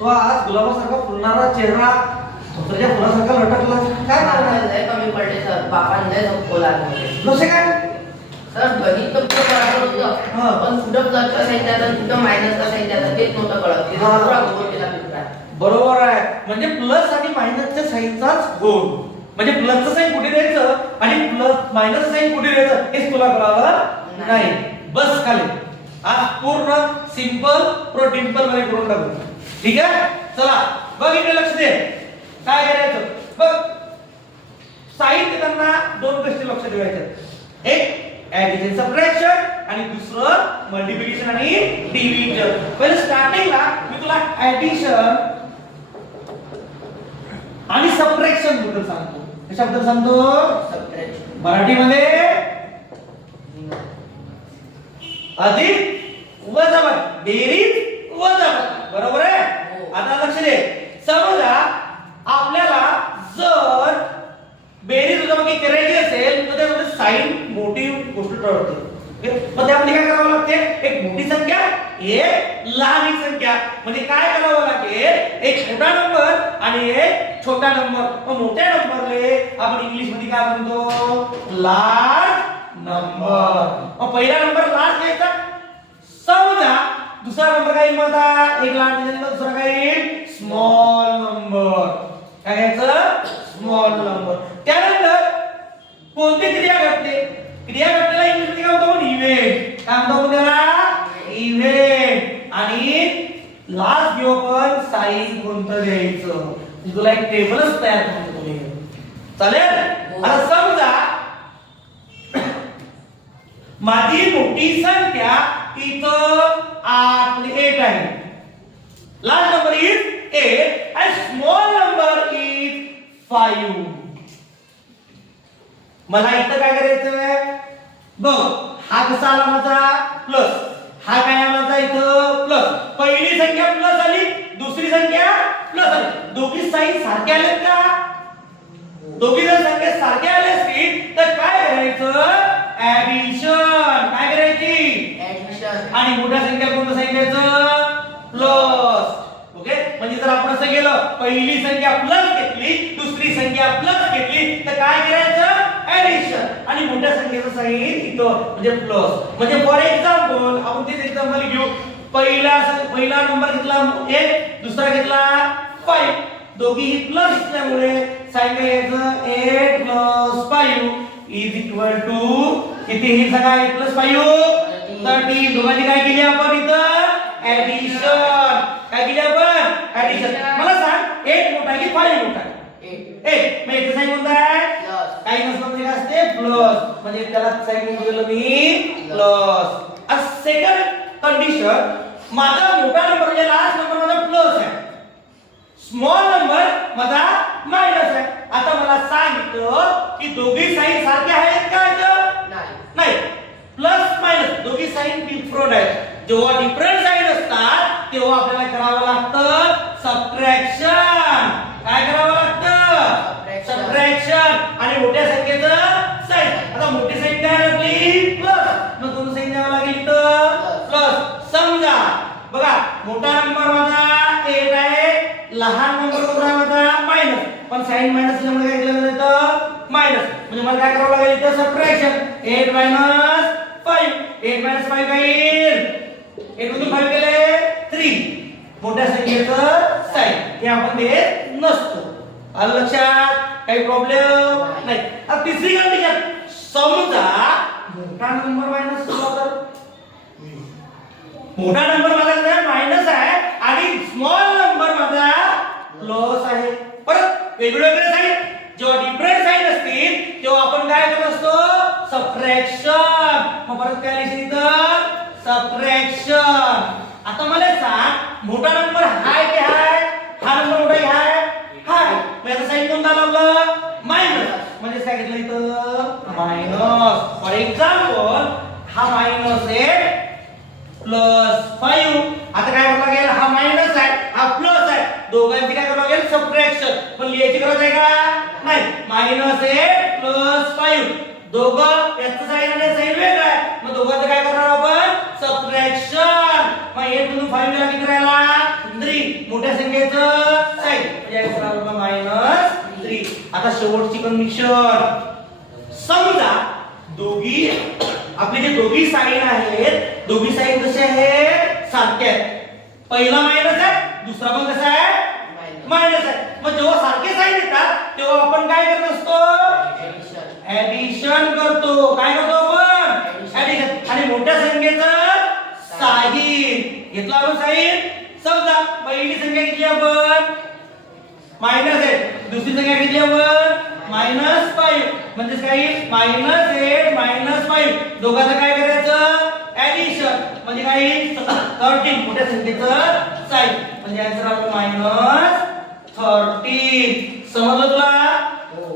तो आज गुलाबासारखा फुलणारा चेहरा दुसऱ्या फुलासारखा लटकला, काय कारण लय कमी पडले सर. बापांनी झोपवला कसे काय सर. गणित तर पुढे बरोबर होतं, पण कुठं प्लस असायचं त्याचं कुठं मायनस असायचं त्याचं तेच नव्हतं कळत. पुरा गोल केला पेपर. बरोबर आहे. म्हणजे प्लस आणि मायनसच्या साईनचाच गोल, म्हणजे प्लसचं साईन कुठे द्यायचं आणि प्लस मायनस साईन कुठे द्यायचं हेच तुला कळालं नाही. बस खाली आज पूर्ण सिंपल प्रो डिंपल मध्ये करून टाकू. ठीक आहे, चला बघ इकडे लक्ष दे. काय करायचं बघ, साईन देताना दोन गोष्टी लक्षात ठेवायच्या. एक ऍडिशन सबट्रॅक्शन आणि दुसरं मल्टिप्लिकेशन आणि डिव्हिजन. पहिले स्टार्टिंगला मी तुला ऍडिशन आणि सबट्रॅक्शन बद्दल सांगतो. कशाबद्दल सांगतो? सबट्रॅक्शन. मराठीमध्ये अधिक वजाबाकी, बेरीज वजाबाकी. बरोबर आहे. आता लक्ष दे. समजा आपल्याला जर बेरीज वजाबाकी करायची असेल तर त्यामध्ये साइन मोठी गोष्ट ठरवते. मग त्यामध्ये काय करावं लागते? एक मोठी संख्या, एक लहान संख्या. म्हणजे काय करावं लागेल? एक छोटा नंबर आणि एक छोटा नंबर. मग मोठ्या नंबरले आपण इंग्लिश मध्ये काय म्हणतो? Large number. मग पहिला नंबर लार्ज घ्यायचा. समजा दुसरा नंबर काय म्हणता? एक लहान त्याच्यानंतर दुसरा काय? Small number. काय घ्यायचं? Small number. त्यानंतर कोणती क्रिया घडते? क्रिया घडतेला इंग्लिश मध्ये काय म्हणतो? इव्हेंट. काय म्हणतो त्याला? इव्हेंट. आणि लास्ट घेऊ पण साइन कोणतं द्यायचं तुला एक टेबलच तयार करून देतो. चालेल. आता समजा माझी मोठी संख्या इथं 8 आहे. Last number is 8 and small number is 5. मला इथं काय करायचं? बघ, हा कसा आला माझा? प्लस. हा काय आला माझा इथं? प्लस. पहिली संख्या प्लस आली, दुसरी संख्या प्लस आली. दोघी साईन सारख्या आल्यात का? दोघी जर संख्या सारख्या आल्या असतील तर काय करायचं? ऍडिशन. काय करायची? ऍडिशन. आणि मोठ्या संख्या कोणतं सांगायचं? प्लस. ओके, म्हणजे जर आपण असं गेलं, पहिली संख्या प्लस घेतली, दुसरी संख्या प्लस घेतली तर काय करायचं? ऍडिशन. आणि मोठ्या संख्येचं साइन इथं म्हणजे प्लस. म्हणजे फॉर एक्झाम्पल आपण तेच एक्झाम्पल घेऊ. पहिला नंबर घेतला 1, दुसरा घेतला 5. दोघीही प्लस असल्यामुळे साइन काय घ्यायचं? 8 + 5 इज इक्वल टू किती? ही सगळा 8 + 5 13. दोघांनी काय केली आपण इथं? ऍडिशन. काय केली आपण? ऍडिशन. मला सांग 8 मोठा की 5 मोठा? 8. मग याचं साइन कोणतं आहे? प्लस. काही नसलं म्हणजे काय असते? प्लस. म्हणजे त्याला साइन कोण दिलं मी? प्लस. आ सेकंड कंडिशन, माझा मोठा नंबर म्हणजे लास्ट नंबर माझा प्लस आहे, स्मॉल नंबर माझा मायनस आहे. आता मला सांगितलं की दोघी साइन सारखे आहेत का? नाही. प्लस मायनस दोघी साइन डिफरंट आहेत. जेव्हा डिफरंट साइन असतात तेव्हा आपल्याला करावं लागतं सबट्रॅक्शन. काय करावं लागतं? सबट्रॅक्शन. आणि मोठ्या संख्येचं साइन. आता मोठी संख्या काय लागली? प्लस. मग कोणतं साइन द्यावं लागेल इथं? प्लस. समजा बघा, मोठा नंबर माझा 8 आहे, लहान नंबर कोणता माझा? मायनस. पण साइन मायनस असल्यामुळे काय केलं जातं? मायनस. म्हणजे मला काय करावं लागेल इथं? सबट्रॅक्शन. 8 - 5. 8 - 5 काय येईल? 8 मधून 5 गेले 3. मोठ्या संख्येचं साइन हे आपण देत नसतो. आलं लक्षात? काही प्रॉब्लेम नाही. आता तिसरी कंडिशन, समजा मोठा नंबर मायनस तर मोठा नंबर माझा मायनस आहे आणि स्मॉल नंबर माझा प्लस आहे. परत वेगवेगळे साइन. जेव्हा डिफरंट साइन असतील तेव्हा आपण काय करत असतो? सबट्रॅक्शन. मग परत काय लिहायचं इथं? सबट्रॅक्शन. आता मला सांग, मोठा नंबर हाय की हाय? हा नंबर मोठा आहे हाय? हाय. मग याचा साइन कोणता लावलं? मायनस. म्हणजे काय घेतलं इथं? मायनस. फॉर एक्झाम्पल हा मायनस आहे +5. आता काय करावं लागेल? हा मायनस आहे, हा प्लस आहे. दोघांची काय करावं लागेल? सबट्रॅक्शन. पण लिहायची गरज आहे का? नाही. -8 + 5 दोघं याचं साइन आणि साइन वेगळं आहे. मग दोघांचं काय करणार आपण? सबट्रॅक्शन. मग 8 मधून 5 गेला किती राहिला? 3. मोठ्या संख्येचं साइन म्हणजे आन्सर आला -3. आता शेवटची कंडिशन, समजा दोघी आपले जे दोघी साइन आहेत, दोघी साइन कसे आहेत, सारखे आहेत. पहिला मायनस आहे, दुसरा पण कसा आहे, मायनस आहे. मग जेव्हा सारखे साइन येतात तेव्हा आपण काय करत असतो, ऍडिशन करतो. काय करतो आपण, ऍडिशन. आणि मोठ्या संख्येचं साइन घेतला आपण साइन. समजा पहिली संख्या घेतली आपण मायनस 8, दुसरी संख्या घेतली आपण -5 म्हणजे काय, -8 -5 दोघांचं काय करायचं, ऍडिशन म्हणजे काय, 13 मोठ्या संख्येचं साइन म्हणजे आन्सर आपला -13. समजलं तुला?